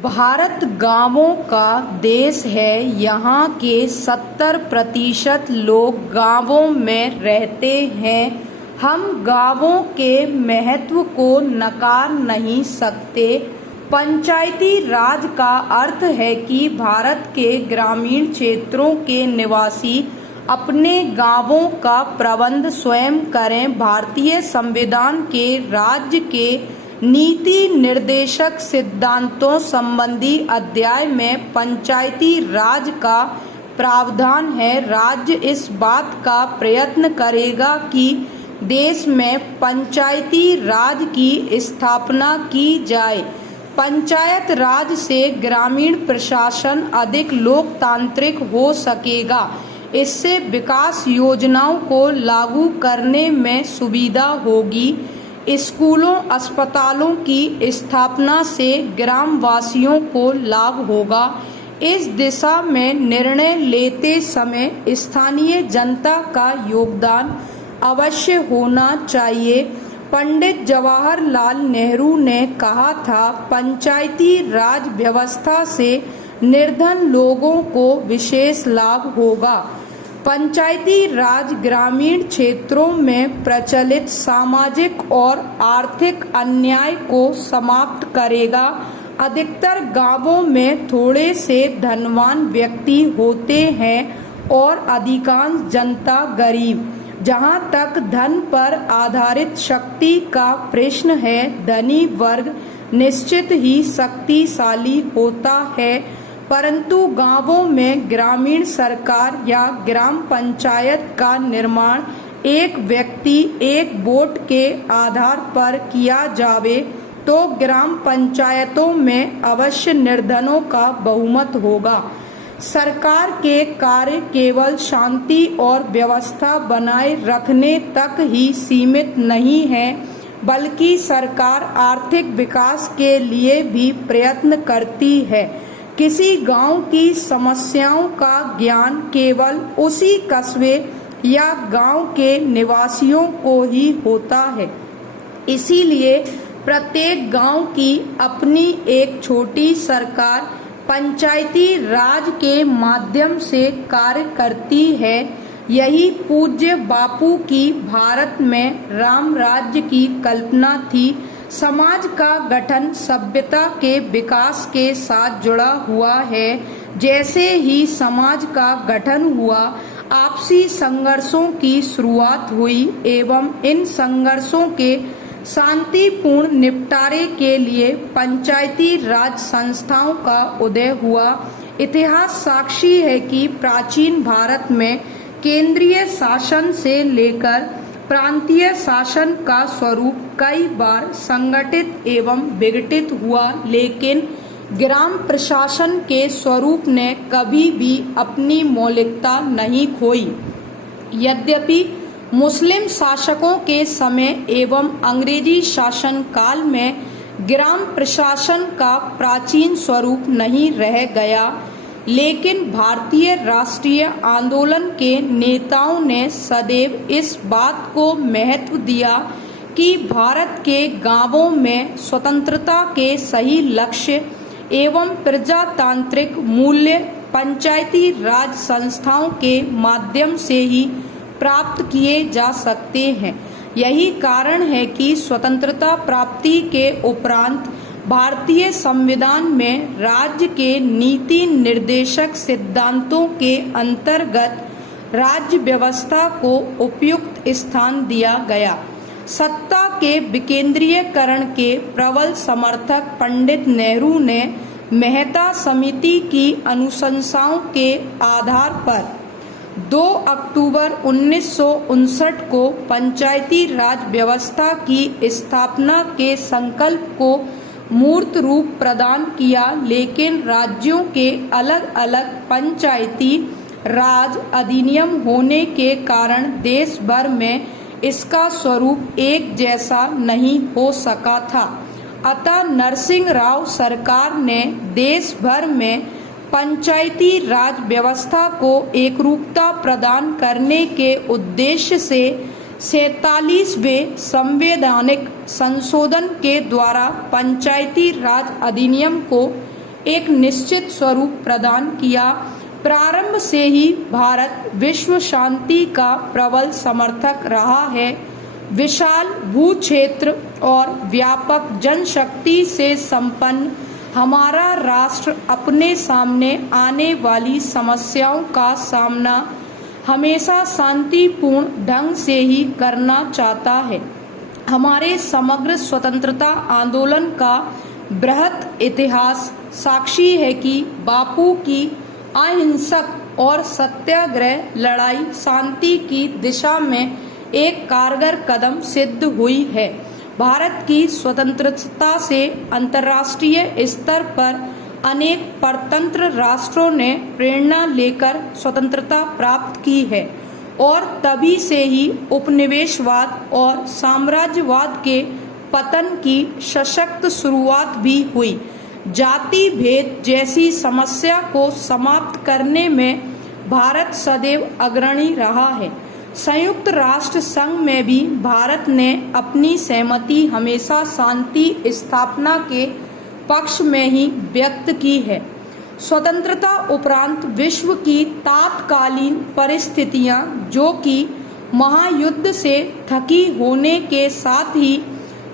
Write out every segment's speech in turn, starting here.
भारत गांवों का देश है। यहाँ के 70% लोग गांवों में रहते हैं। हम गांवों के महत्व को नकार नहीं सकते। पंचायती राज का अर्थ है कि भारत के ग्रामीण क्षेत्रों के निवासी अपने गांवों का प्रबंध स्वयं करें। भारतीय संविधान के राज्य के नीति निर्देशक सिद्धांतों संबंधी अध्याय में पंचायती राज का प्रावधान है। राज्य इस बात का प्रयत्न करेगा कि देश में पंचायती राज की स्थापना की जाए। पंचायत राज से ग्रामीण प्रशासन अधिक लोकतांत्रिक हो सकेगा। इससे विकास योजनाओं को लागू करने में सुविधा होगी। स्कूलों, अस्पतालों की स्थापना से ग्रामवासियों को लाभ होगा। इस दिशा में निर्णय लेते समय स्थानीय जनता का योगदान अवश्य होना चाहिए। पंडित जवाहरलाल नेहरू ने कहा था, पंचायती राज व्यवस्था से निर्धन लोगों को विशेष लाभ होगा। पंचायती राज ग्रामीण क्षेत्रों में प्रचलित सामाजिक और आर्थिक अन्याय को समाप्त करेगा। अधिकतर गांवों में थोड़े से धनवान व्यक्ति होते हैं और अधिकांश जनता गरीब। जहां तक धन पर आधारित शक्ति का प्रश्न है, धनी वर्ग निश्चित ही शक्तिशाली होता है, परंतु गांवों में ग्रामीण सरकार या ग्राम पंचायत का निर्माण एक व्यक्ति एक वोट के आधार पर किया जावे तो ग्राम पंचायतों में अवश्य निर्धनों का बहुमत होगा। सरकार के कार्य केवल शांति और व्यवस्था बनाए रखने तक ही सीमित नहीं है, बल्कि सरकार आर्थिक विकास के लिए भी प्रयत्न करती है। किसी गांव की समस्याओं का ज्ञान केवल उसी कस्बे या गांव के निवासियों को ही होता है। इसीलिए प्रत्येक गांव की अपनी एक छोटी सरकार पंचायती राज के माध्यम से कार्य करती है। यही पूज्य बापू की भारत में राम राज्य की कल्पना थी। समाज का गठन सभ्यता के विकास के साथ जुड़ा हुआ है। जैसे ही समाज का गठन हुआ, आपसी संघर्षों की शुरुआत हुई एवं इन संघर्षों के शांतिपूर्ण निपटारे के लिए पंचायती राज संस्थाओं का उदय हुआ। इतिहास साक्षी है कि प्राचीन भारत में केंद्रीय शासन से लेकर प्रांतीय शासन का स्वरूप कई बार संगठित एवं विघटित हुआ, लेकिन ग्राम प्रशासन के स्वरूप ने कभी भी अपनी मौलिकता नहीं खोई। यद्यपि मुस्लिम शासकों के समय एवं अंग्रेजी शासन काल में ग्राम प्रशासन का प्राचीन स्वरूप नहीं रह गया, लेकिन भारतीय राष्ट्रीय आंदोलन के नेताओं ने सदैव इस बात को महत्व दिया कि भारत के गांवों में स्वतंत्रता के सही लक्ष्य एवं प्रजातांत्रिक मूल्य पंचायती राज संस्थाओं के माध्यम से ही प्राप्त किए जा सकते हैं। यही कारण है कि स्वतंत्रता प्राप्ति के उपरांत भारतीय संविधान में राज्य के नीति निर्देशक सिद्धांतों के अंतर्गत राज्य व्यवस्था को उपयुक्त स्थान दिया गया। सत्ता के विकेंद्रीयकरण के प्रबल समर्थक पंडित नेहरू ने मेहता समिति की अनुशंसाओं के आधार पर 2 अक्टूबर 1959 को पंचायती राज व्यवस्था की स्थापना के संकल्प को मूर्त रूप प्रदान किया, लेकिन राज्यों के अलग अलग पंचायती राज अधिनियम होने के कारण देश भर में इसका स्वरूप एक जैसा नहीं हो सका था। अतः नरसिंह राव सरकार ने देश भर में पंचायती राज व्यवस्था को एकरूपता प्रदान करने के उद्देश्य से 47वें संवैधानिक संशोधन के द्वारा पंचायती राज अधिनियम को एक निश्चित स्वरूप प्रदान किया। प्रारंभ से ही भारत विश्व शांति का प्रबल समर्थक रहा है। विशाल भूक्षेत्र और व्यापक जनशक्ति से संपन्न हमारा राष्ट्र अपने सामने आने वाली समस्याओं का सामना हमेशा शांतिपूर्ण ढंग से ही करना चाहता है। हमारे समग्र स्वतंत्रता आंदोलन का बृहत इतिहास साक्षी है कि बापू की अहिंसक और सत्याग्रह लड़ाई शांति की दिशा में एक कारगर कदम सिद्ध हुई है। भारत की स्वतंत्रता से अंतर्राष्ट्रीय स्तर पर अनेक परतंत्र राष्ट्रों ने प्रेरणा लेकर स्वतंत्रता प्राप्त की है और तभी से ही उपनिवेशवाद और साम्राज्यवाद के पतन की सशक्त शुरुआत भी हुई। जाति भेद जैसी समस्या को समाप्त करने में भारत सदैव अग्रणी रहा है। संयुक्त राष्ट्र संघ में भी भारत ने अपनी सहमति हमेशा शांति स्थापना के पक्ष में ही व्यक्त की है। स्वतंत्रता उपरांत विश्व की तात्कालीन परिस्थितियां, जो कि महायुद्ध से थकी होने के साथ ही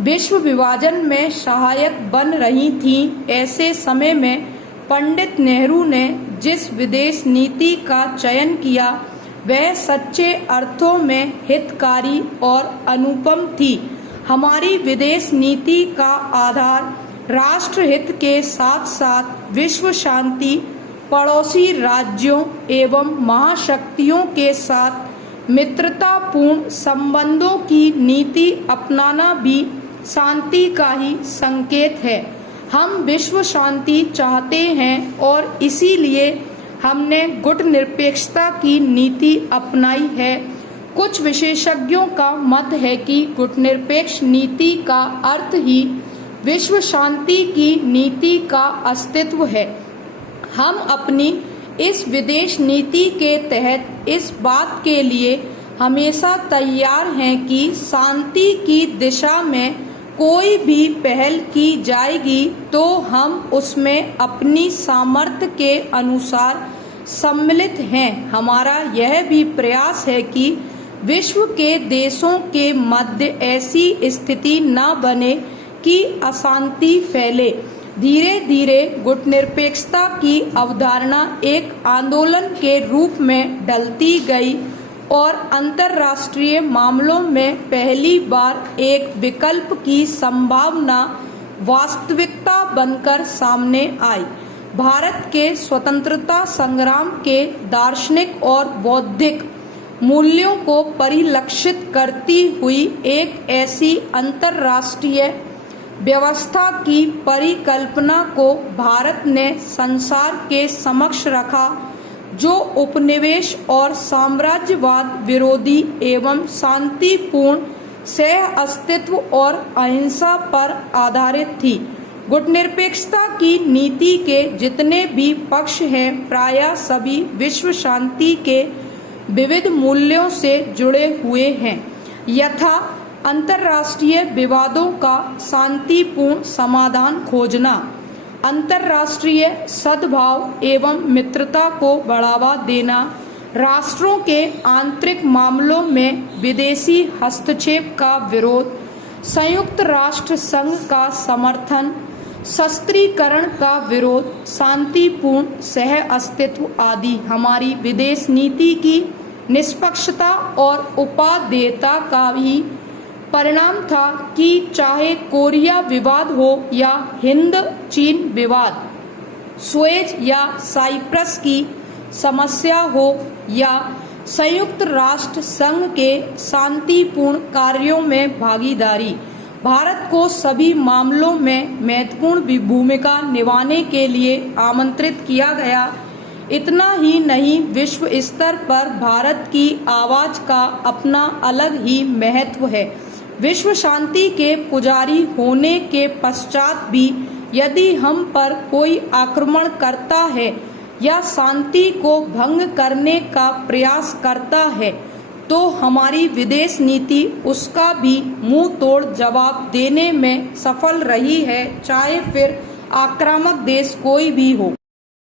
विश्व विभाजन में सहायक बन रही थीं, ऐसे समय में पंडित नेहरू ने जिस विदेश नीति का चयन किया वह सच्चे अर्थों में हितकारी और अनुपम थी। हमारी विदेश नीति का आधार राष्ट्रहित के साथ साथ विश्व शांति, पड़ोसी राज्यों एवं महाशक्तियों के साथ मित्रतापूर्ण संबंधों की नीति अपनाना भी शांति का ही संकेत है। हम विश्व शांति चाहते हैं और इसीलिए हमने गुटनिरपेक्षता की नीति अपनाई है। कुछ विशेषज्ञों का मत है कि गुटनिरपेक्ष नीति का अर्थ ही विश्व शांति की नीति का अस्तित्व है। हम अपनी इस विदेश नीति के तहत इस बात के लिए हमेशा तैयार हैं कि शांति की दिशा में कोई भी पहल की जाएगी तो हम उसमें अपनी सामर्थ्य के अनुसार सम्मिलित हैं। हमारा यह भी प्रयास है कि विश्व के देशों के मध्य ऐसी स्थिति न बने कि अशांति फैले। धीरे धीरे गुटनिरपेक्षता की अवधारणा एक आंदोलन के रूप में ढलती गई और अंतर्राष्ट्रीय मामलों में पहली बार एक विकल्प की संभावना वास्तविकता बनकर सामने आई। भारत के स्वतंत्रता संग्राम के दार्शनिक और बौद्धिक मूल्यों को परिलक्षित करती हुई एक ऐसी अंतर्राष्ट्रीय व्यवस्था की परिकल्पना को भारत ने संसार के समक्ष रखा, जो उपनिवेश और साम्राज्यवाद विरोधी एवं शांतिपूर्ण सह अस्तित्व और अहिंसा पर आधारित थी। गुटनिरपेक्षता की नीति के जितने भी पक्ष हैं, प्रायः सभी विश्व शांति के विविध मूल्यों से जुड़े हुए हैं, यथा अंतर्राष्ट्रीय विवादों का शांतिपूर्ण समाधान खोजना, अंतर्राष्ट्रीय सद्भाव एवं मित्रता को बढ़ावा देना, राष्ट्रों के आंतरिक मामलों में विदेशी हस्तक्षेप का विरोध, संयुक्त राष्ट्र संघ का समर्थन, शस्त्रीकरण का विरोध, शांतिपूर्ण सह अस्तित्व आदि हमारी विदेश नीति की निष्पक्षता और उपादेयता का ही परिणाम था कि चाहे कोरिया विवाद हो या हिंद चीन विवाद, सुएज या साइप्रस की समस्या हो या संयुक्त राष्ट्र संघ के शांतिपूर्ण कार्यों में भागीदारी, भारत को सभी मामलों में महत्वपूर्ण भूमिका निभाने के लिए आमंत्रित किया गया। इतना ही नहीं, विश्व स्तर पर भारत की आवाज का अपना अलग ही महत्व है। विश्व शांति के पुजारी होने के पश्चात भी यदि हम पर कोई आक्रमण करता है या शांति को भंग करने का प्रयास करता है तो हमारी विदेश नीति उसका भी मुंह तोड़ जवाब देने में सफल रही है, चाहे फिर आक्रामक देश कोई भी हो।